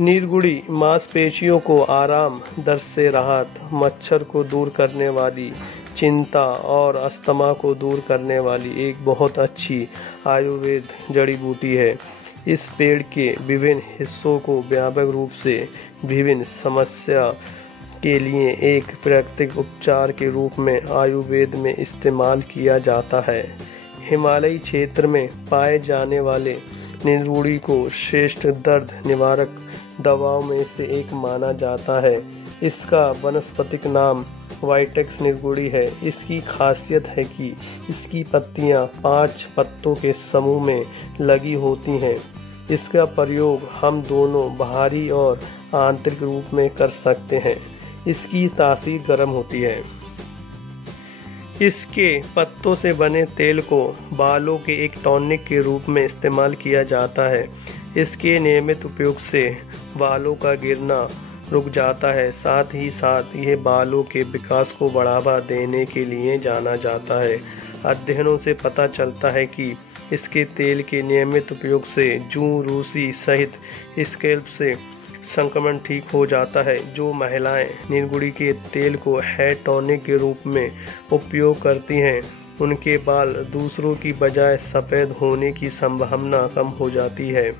नीलगुड़ी मांसपेशियों को आराम, दर्द से राहत, मच्छर को दूर करने वाली, चिंता और अस्थमा को दूर करने वाली एक बहुत अच्छी आयुर्वेद जड़ी बूटी है। इस पेड़ के विभिन्न हिस्सों को व्यापक रूप से विभिन्न समस्या के लिए एक प्राकृतिक उपचार के रूप में आयुर्वेद में इस्तेमाल किया जाता है। हिमालयी क्षेत्र में पाए जाने वाले नीलगुड़ी को श्रेष्ठ दर्द निवारक दवाओं में से एक माना जाता है। इसका वानस्पतिक नाम वाइटेक्स नीलगुड़ी है। इसकी खासियत है कि इसकी पत्तियां 5 पत्तों के समूह में लगी होती हैं। इसका प्रयोग हम दोनों बाहरी और आंतरिक रूप में कर सकते हैं। इसकी तासीर गर्म होती है। इसके पत्तों से बने तेल को बालों के एक टॉनिक के रूप में इस्तेमाल किया जाता है। इसके नियमित उपयोग से बालों का गिरना रुक जाता है। साथ ही साथ यह बालों के विकास को बढ़ावा देने के लिए जाना जाता है। अध्ययनों से पता चलता है कि इसके तेल के नियमित उपयोग से जूं, रूसी सहित स्कैल्प से संक्रमण ठीक हो जाता है। जो महिलाएं नीलगुड़ी के तेल को हेयर टॉनिक के रूप में उपयोग करती हैं, उनके बाल दूसरों की बजाय सफ़ेद होने की संभावना कम हो जाती है।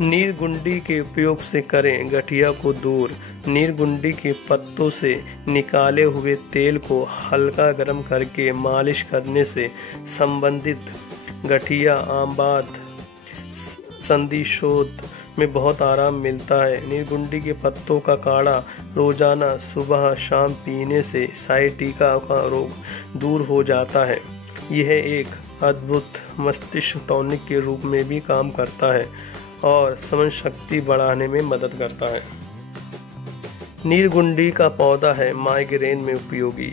नीलगुंडी के उपयोग से करें गठिया को दूर। नीलगुंडी के पत्तों से निकाले हुए तेल को हल्का गर्म करके मालिश करने से संबंधित गठिया, आमबात, संधिशोथ में बहुत आराम मिलता है। नीलगुंडी के पत्तों का काढ़ा रोजाना सुबह शाम पीने से साइटिका का रोग दूर हो जाता है। यह एक अद्भुत मस्तिष्क टॉनिक के रूप में भी काम करता है और समझ शक्ति बढ़ाने में मदद करता है। नीलगुंडी का पौधा है माइग्रेन में उपयोगी।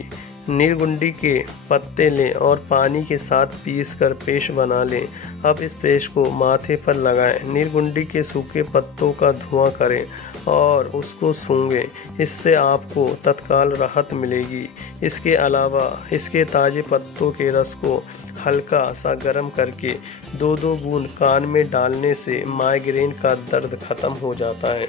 नीलगुंडी के पत्ते लें और पानी के साथ पीसकर पेस्ट बना लें। अब इस पेस्ट को माथे पर लगाएं। नीलगुंडी के सूखे पत्तों का धुआं करें और उसको सूंघें। इससे आपको तत्काल राहत मिलेगी। इसके अलावा इसके ताजे पत्तों के रस को हल्का सा गर्म करके 2-2 बूंद कान में डालने से माइग्रेन का दर्द खत्म हो जाता है।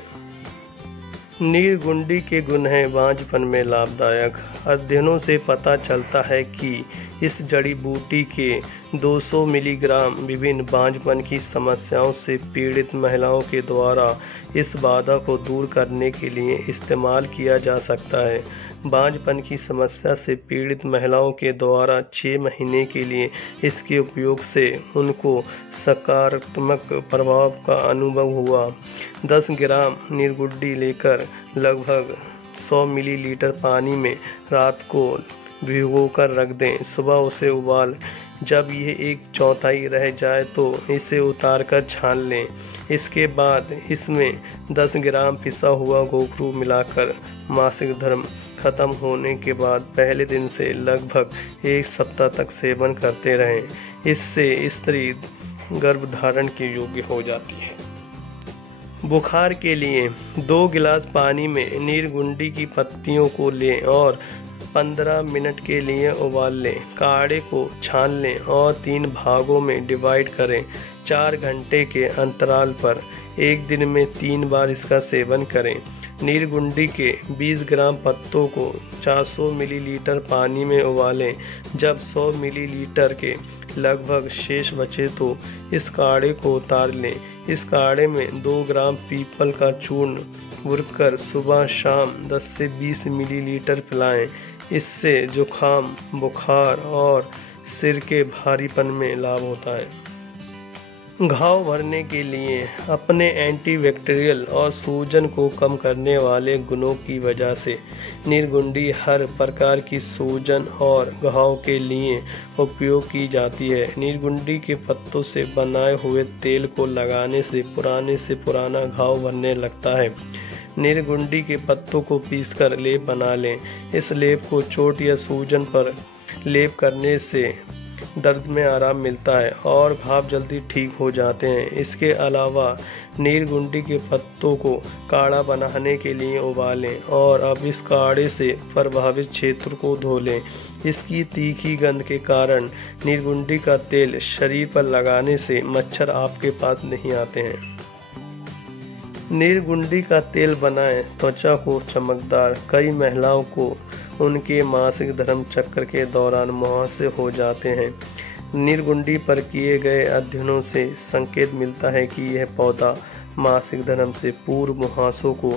नीलगुंडी के गुण हैं बांझपन में लाभदायक। अध्ययनों से पता चलता है कि इस जड़ी बूटी के 200 मिलीग्राम विभिन्न बांझपन की समस्याओं से पीड़ित महिलाओं के द्वारा इस बाधा को दूर करने के लिए इस्तेमाल किया जा सकता है। बांझपन की समस्या से पीड़ित महिलाओं के द्वारा 6 महीने के लिए इसके उपयोग से उनको सकारात्मक प्रभाव का अनुभव हुआ। 10 ग्राम नीलगुंडी लेकर लगभग 100 मिलीलीटर पानी में रात को भिगोकर रख दें। सुबह उसे उबाल जब यह 1/4 रह जाए तो इसे उतारकर छान लें। इसके बाद इसमें 10 ग्राम पिसा हुआ गोखरू मिलाकर मासिक धर्म खत्म होने के बाद पहले दिन से लगभग 1 सप्ताह तक सेवन करते रहें। इससे स्त्री गर्भधारण के योग्य हो जाती है। बुखार के लिए 2 गिलास पानी में नीलगुंडी की पत्तियों को लें और 15 मिनट के लिए उबाल लें। काढ़े को छान लें और 3 भागों में डिवाइड करें। 4 घंटे के अंतराल पर एक दिन में 3 बार इसका सेवन करें। नीलगुंडी के 20 ग्राम पत्तों को 400 मिलीलीटर पानी में उबालें। जब 100 मिलीलीटर के लगभग शेष बचे तो इस काढ़े को उतार लें। इस काढ़े में 2 ग्राम पीपल का चूर्ण घोरकर सुबह शाम 10 से 20 मिलीलीटर पिलाएं। इससे जुखाम, बुखार और सिर के भारीपन में लाभ होता है। घाव भरने के लिए अपने एंटीबैक्टीरियल और सूजन को कम करने वाले गुणों की वजह से नीलगुंडी हर प्रकार की सूजन और घाव के लिए उपयोग की जाती है। नीलगुंडी के पत्तों से बनाए हुए तेल को लगाने से पुराना घाव भरने लगता है। नीलगुंडी के पत्तों को पीसकर लेप बना लें। इस लेप को चोट या सूजन पर लेप करने से दर्द में आराम मिलता है और घाव जल्दी ठीक हो जाते हैं। इसके अलावा नीलगुंडी के पत्तों को काढ़ा बनाने के लिए उबालें और अब इस काढ़े से प्रभावित क्षेत्र को धो लें। इसकी तीखी गंध के कारण नीलगुंडी का तेल शरीर पर लगाने से मच्छर आपके पास नहीं आते हैं। नीरगुंडी का तेल बनाएं त्वचा को चमकदार। कई महिलाओं को उनके मासिक धर्म चक्र के दौरान मुहासे हो जाते हैं। नीरगुंडी पर किए गए अध्ययनों से संकेत मिलता है कि यह पौधा मासिक धर्म से पूर्व मुहासों को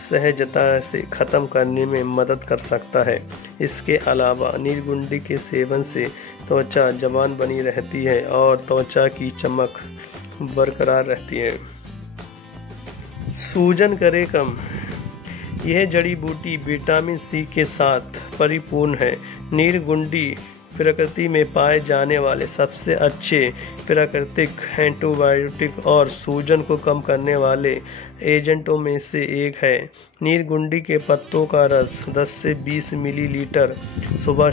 सहजता से खत्म करने में मदद कर सकता है। इसके अलावा नीरगुंडी के सेवन से त्वचा जवान बनी रहती है और त्वचा की चमक बरकरार रहती है। सूजन करे कम। यह जड़ी बूटी विटामिन सी के साथ परिपूर्ण है। नीरगुंडी प्रकृति में पाए जाने वाले सबसे अच्छे प्राकृतिक एंटीबायोटिक और सूजन को कम करने वाले एजेंटों में से एक है। नीरगुंडी के पत्तों का रस 10 से 20 मिलीलीटर सुबह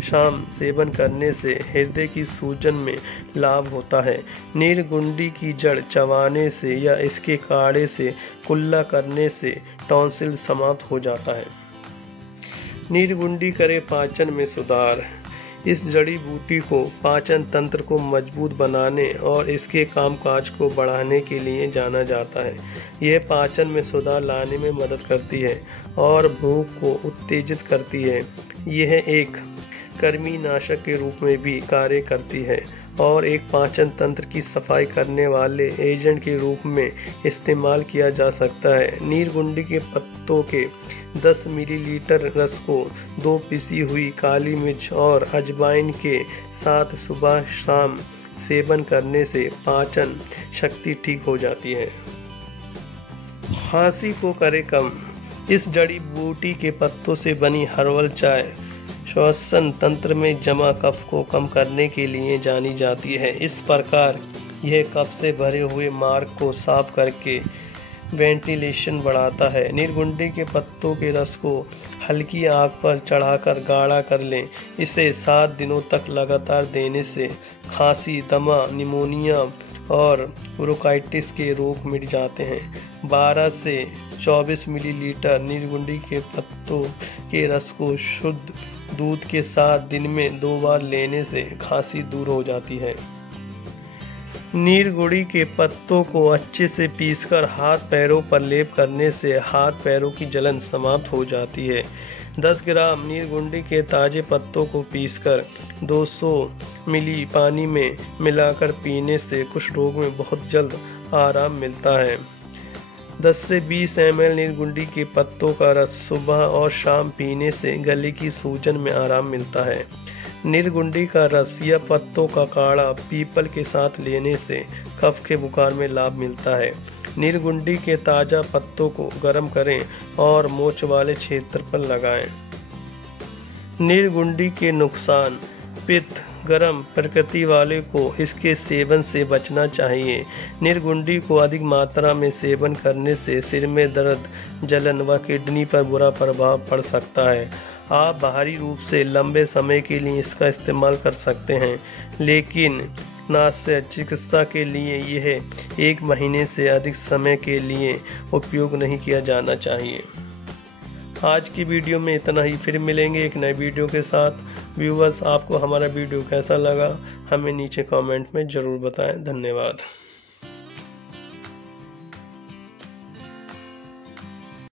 शाम सेवन करने से हृदय की सूजन में लाभ होता है। नीरगुंडी की जड़ चबाने से या इसके काढ़े से कुल्ला करने से टॉन्सिल समाप्त हो जाता है। नीरगुंडी करे पाचन में सुधार। इस जड़ी बूटी को पाचन तंत्र को मजबूत बनाने और इसके कामकाज को बढ़ाने के लिए जाना जाता है। यह पाचन में सुधार लाने में मदद करती है और भूख को उत्तेजित करती है। यह एक कृमिनाशक के रूप में भी कार्य करती है और एक पाचन तंत्र की सफाई करने वाले एजेंट के रूप में इस्तेमाल किया जा सकता है। नीरगुंडी के पत्तों के 10 मिलीलीटर रस को 2 पिसी हुई काली मिर्च और अजवाइन के साथ सुबह शाम सेवन करने से पाचन शक्ति ठीक हो जाती है। खांसी को करे कम। इस जड़ी बूटी के पत्तों से बनी हर्बल चाय श्वसन तंत्र में जमा कफ को कम करने के लिए जानी जाती है। इस प्रकार यह कफ से भरे हुए मार्ग को साफ करके वेंटिलेशन बढ़ाता है। नीरगुंडी के पत्तों के रस को हल्की आग पर चढ़ाकर गाढ़ा कर लें। इसे 7 दिनों तक लगातार देने से खांसी, दमा, निमोनिया और ब्रोंकाइटिस के रोग मिट जाते हैं। 12 से 24 मिलीलीटर नीरगुंडी के पत्तों के रस को शुद्ध दूध के साथ दिन में 2 बार लेने से खांसी दूर हो जाती है। नीरगुंडी के पत्तों को अच्छे से पीसकर हाथ पैरों पर लेप करने से हाथ पैरों की जलन समाप्त हो जाती है। 10 ग्राम नीरगुंडी के ताजे पत्तों को पीसकर 200 मिली पानी में मिलाकर पीने से कुछ रोग में बहुत जल्द आराम मिलता है। 10 से 20 ml नीरगुंडी के पत्तों का रस सुबह और शाम पीने से गले की सूजन में आराम मिलता है। नीरगुंडी का रस या पत्तों का काढ़ा पीपल के साथ लेने से कफ के बुखार में लाभ मिलता है। नीरगुंडी के ताज़ा पत्तों को गर्म करें और मोच वाले क्षेत्र पर लगाएं। नीरगुंडी के नुकसान। पित्त, गर्म प्रकृति वाले को इसके सेवन से बचना चाहिए। नीरगुंडी को अधिक मात्रा में सेवन करने से सिर में दर्द, जलन व किडनी पर बुरा प्रभाव पड़ सकता है। आप बाहरी रूप से लंबे समय के लिए इसका इस्तेमाल कर सकते हैं, लेकिन नास्य चिकित्सा के लिए यह 1 महीने से अधिक समय के लिए उपयोग नहीं किया जाना चाहिए। आज की वीडियो में इतना ही। फिर मिलेंगे एक नए वीडियो के साथ। व्यूअर्स, आपको हमारा वीडियो कैसा लगा हमें नीचे कमेंट में ज़रूर बताएं। धन्यवाद।